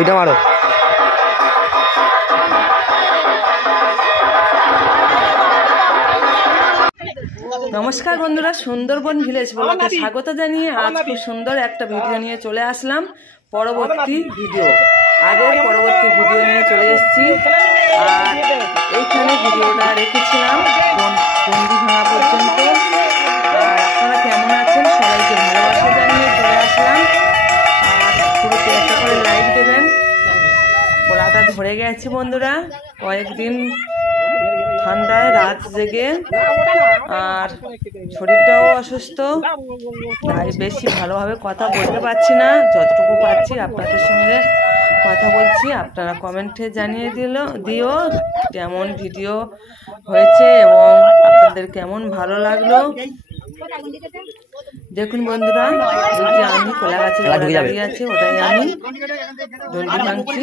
ওইটা মারো। নমস্কার বন্ধুরা, সুন্দরবন ভিলেজ ব্লগে স্বাগত জানিয়ে আজ খুব সুন্দর একটা ভিডিও নিয়ে চলে আসলাম। পরবর্তী ভিডিও নিয়ে চলে এসেছি। আর এইখানে ভিডিওটা রেখেছিলাম বন্দি ভাঙা পর্যন্ত। আর আপনারা কেমন আছেন, সবাইকে ভালোবাসা জানিয়ে চলে আসলাম। আর শুরুতে একটা করে লাইক দেবেন। গলাটা ধরে গেছে বন্ধুরা, কয়েকদিন ঠান্ডায় রাত জেগে, আর শরীরটাও অসুস্থ, তাই বেশি ভালোভাবে কথা বলতে পারছি না। যতটুকু পারছি আপনাদের সঙ্গে কথা বলছি। আপনারা কমেন্টে জানিয়ে দিও কেমন ভিডিও হয়েছে এবং আপনাদের কেমন ভালো লাগলো। দেখুন বন্ধুরা, আমি কলা গাছের দাঁড়িয়ে আছি, ওটাই আমি দণ্ডি ভাঙছি।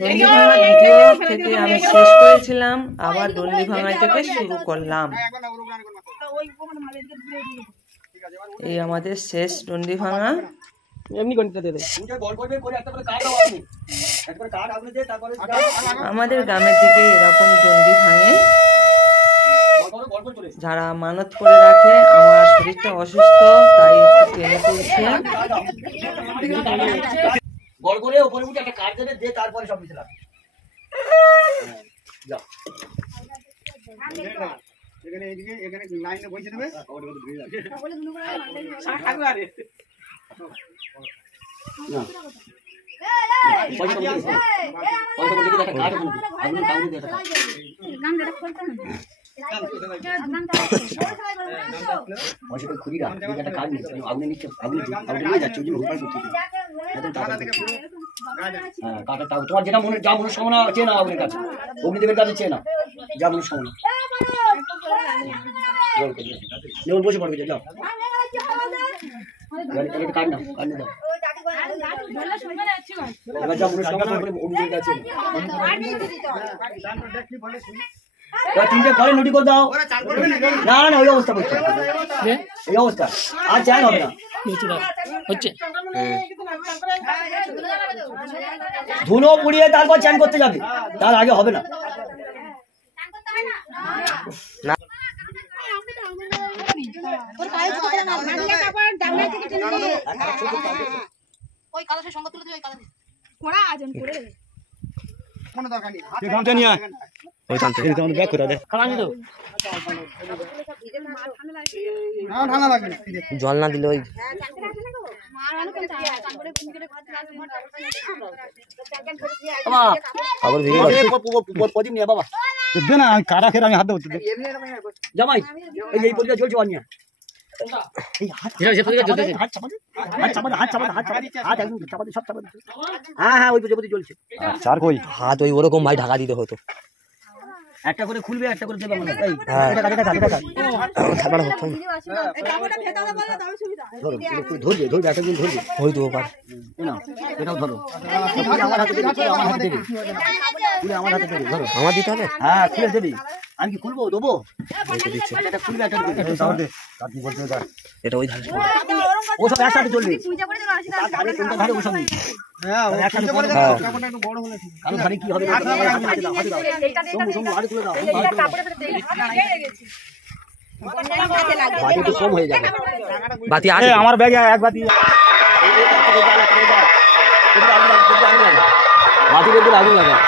দণ্ডি ভাঙার ভিডিও থেকে আমি শেষ করেছিলাম, আবার দণ্ডি ভাঙাই থেকে শুরু করলাম। এই আমাদের শেষ দণ্ডি ভাঙা। আমাদের গ্রামের দিকে এরকম দণ্ডি ভাঙে, যারা মানত করে রাখে। আমার শরীরটা অসুস্থ, তাই একটু টেনে তুলছে। তোমার যেটা মনে যা মনস্কামনা চেয়ে নাও অগ্নির কাছে, অগ্নিদেবের কাছে চেয়ে নাও যা মনস্কামনা। বসে পড়বে, যাও কাট নাও, কাট নিয়ে যাও। এবার যা মনস্কামনা অগ্নিদেবের কাছে তিনটে ঘরে নোটি করে দাও। না না, ওই অবস্থা করছে, এই অবস্থা আর চাই হবে না হচ্ছে। ধুনো পুড়িয়ে তারপর চান করতে যাবে, তার আগে হবে না। জল না দিলে ওই কারা খেয়ে আমি হাত দেবো জামাই, এই পরিচয় চলছে অনিয়া। হাত ওই ওরকম ভাই ঢাকা দিতে হতো। একটা করে খুলবে, একটা করে দেবে। আমার দিতে হবে। হ্যাঁ, খুলে দেবি। আমি কি খুলবো, দেবো? খুলবে, এটা ওই ধারে ও সব একসাথে চলবে। ধারে কি হবে কম হয়ে যাবে। বাতি আছে আমার ব্যাগে, এক বাতি। বাতি বের আগুন লাগা।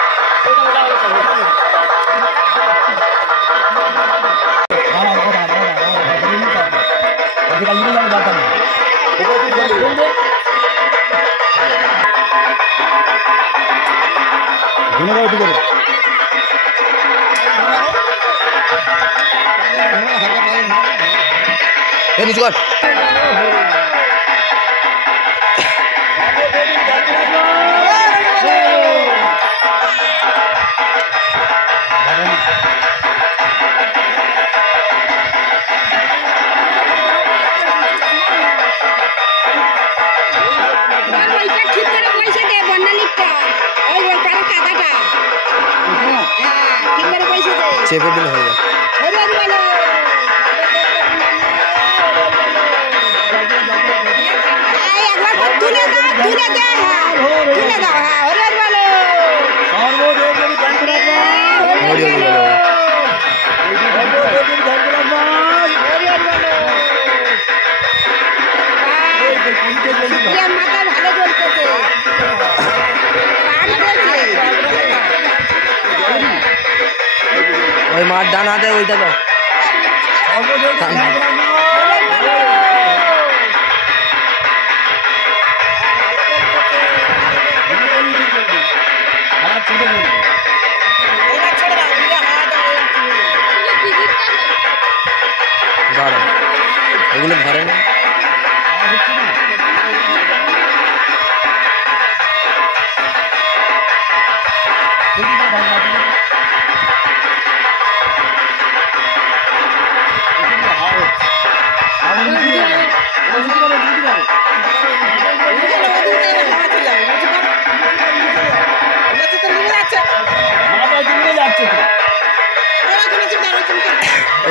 চেপে দিলে হয়ে যায়। তুলে দে, হ্যাঁ, তুলে দাও, হ্যাঁ, হরি হরি বলো। সর্বদেবদেবী ধ্যান করে রাখবেন। হরি হরি বলো। সর্বদেবদেবী ধ্যান করে রাখবেন। হরি হরি বলো। প্রিয়ার মাথা ভালো জ্বলতেছে। প্রাণ পেয়েছে। ওই মার ডান হাতে ওইটা দাও। সর্বদেবদেবী ধ্যান করে রাখবেন। হাত ছুটে দেবেন। দাঁড়া, ওগুলো ধরে না।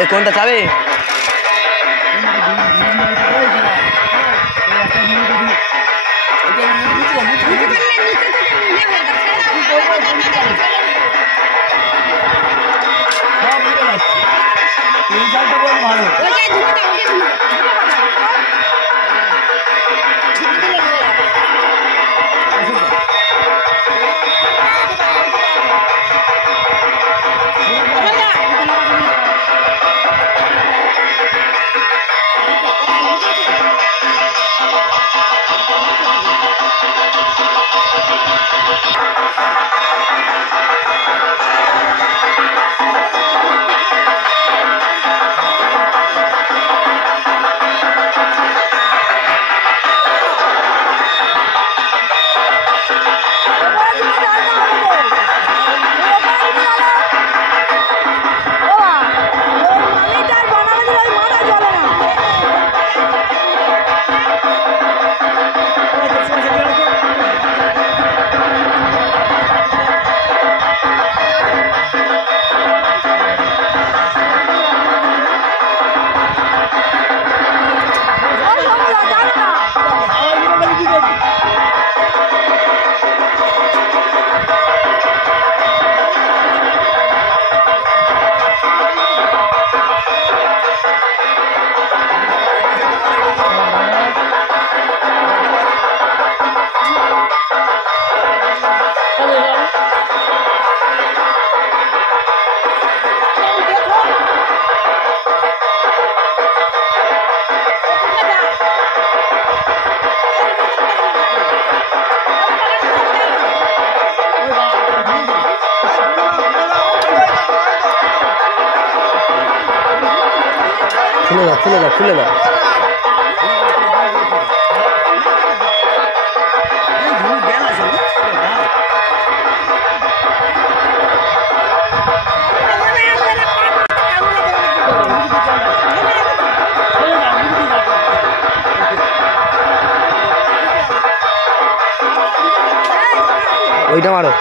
এ কোনটা চাবে? ভালো খুলে দাও, খুলে দাও। ওইটা মারো।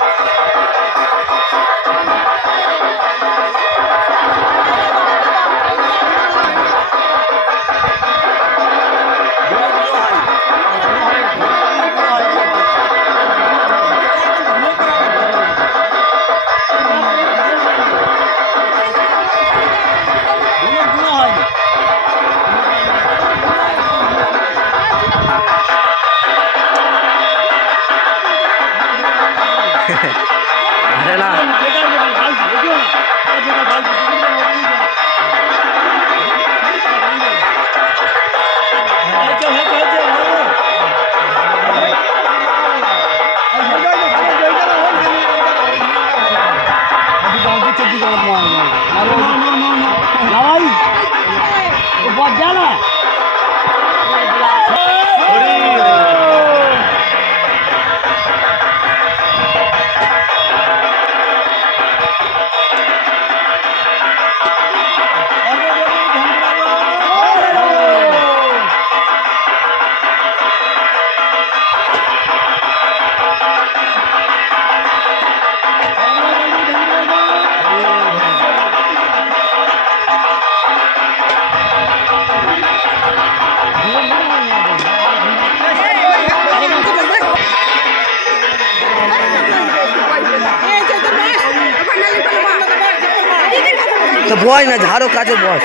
তো বস না, ঝাড়ো কাছে বস।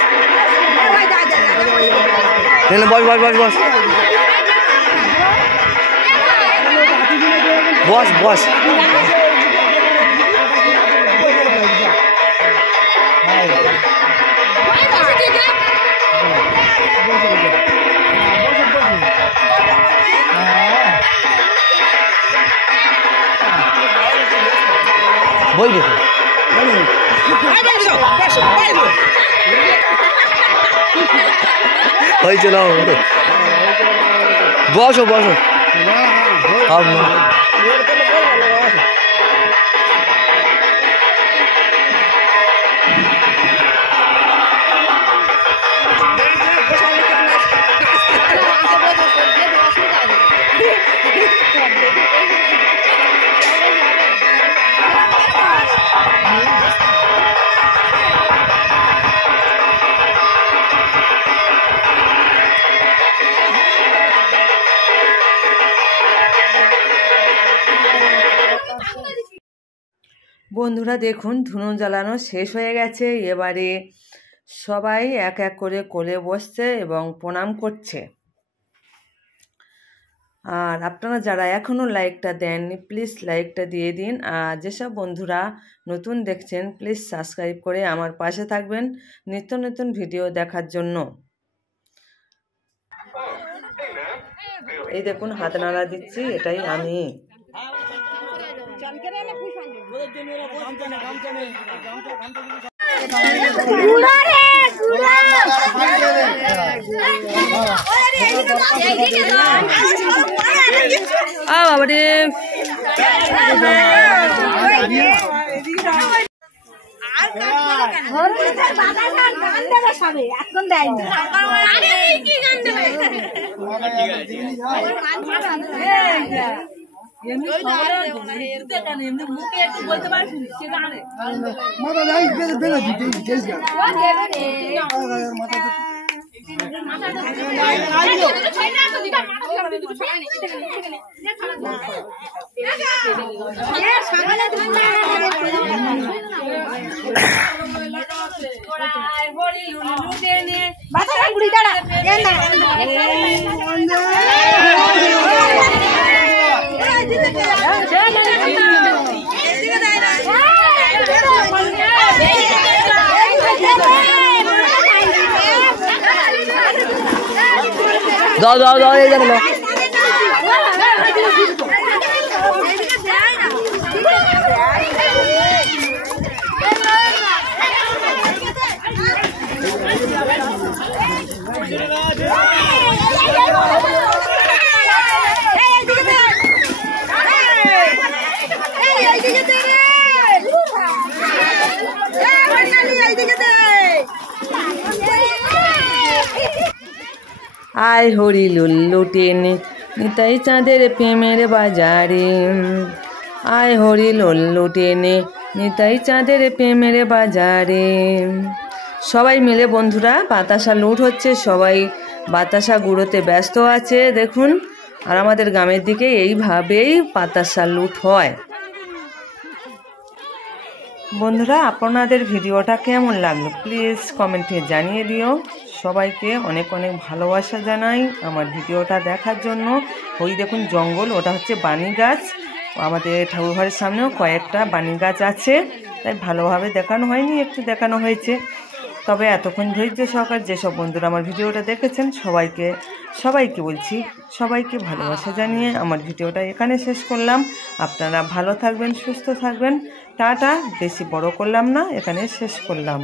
বস বস বস বস বস বস। বই দেখো হয়েছে না, বসো বসো। বন্ধুরা দেখুন, ধুনো জ্বালানো শেষ হয়ে গেছে। এবারে সবাই এক এক করে কোলে বসছে এবং প্রণাম করছে। আর আপনারা যারা এখনও লাইকটা দেননি প্লিজ লাইকটা দিয়ে দিন। আর যেসব বন্ধুরা নতুন দেখছেন প্লিজ সাবস্ক্রাইব করে আমার পাশে থাকবেন নিত্য নতুন ভিডিও দেখার জন্য। এই দেখুন হাত নাড়া দিচ্ছি, এটাই আমি। বাবারে মুখে একটু বলতে পারছি দাও দাও দাও, এই দেখো আয় হরি লুল্লু টেনে নিতাই চাঁদের প্রেমের বাজারে, আয় হরি লুল্লু টেনে নিতাই চাঁদের প্রেমের বাজারে। সবাই মিলে বন্ধুরা বাতাসা লুট হচ্ছে, সবাই বাতাসা গুঁড়োতে ব্যস্ত আছে দেখুন। আর আমাদের গ্রামের দিকে এইভাবেই বাতাসা লুট হয়। বন্ধুরা আপনাদের ভিডিওটা কেমন লাগলো প্লিজ কমেন্টে জানিয়ে দিও। সবাইকে অনেক অনেক ভালোবাসা জানাই আমার ভিডিওটা দেখার জন্য। ওই দেখুন জঙ্গল, ওটা হচ্ছে বানি গাছ। আমাদের ঠাকুর ঘরের সামনেও কয়েকটা বানি গাছ আছে, তাই ভালোভাবে দেখানো হয়নি, একটু দেখানো হয়েছে। তবে এতক্ষণ ধৈর্য সহকারে যেসব বন্ধুরা আমার ভিডিওটা দেখেছেন সবাইকে বলছি, সবাইকে ভালোবাসা জানিয়ে আমার ভিডিওটা এখানে শেষ করলাম। আপনারা ভালো থাকবেন, সুস্থ থাকবেন। টাটা। বেশি বড় করলাম না, এখানে শেষ করলাম।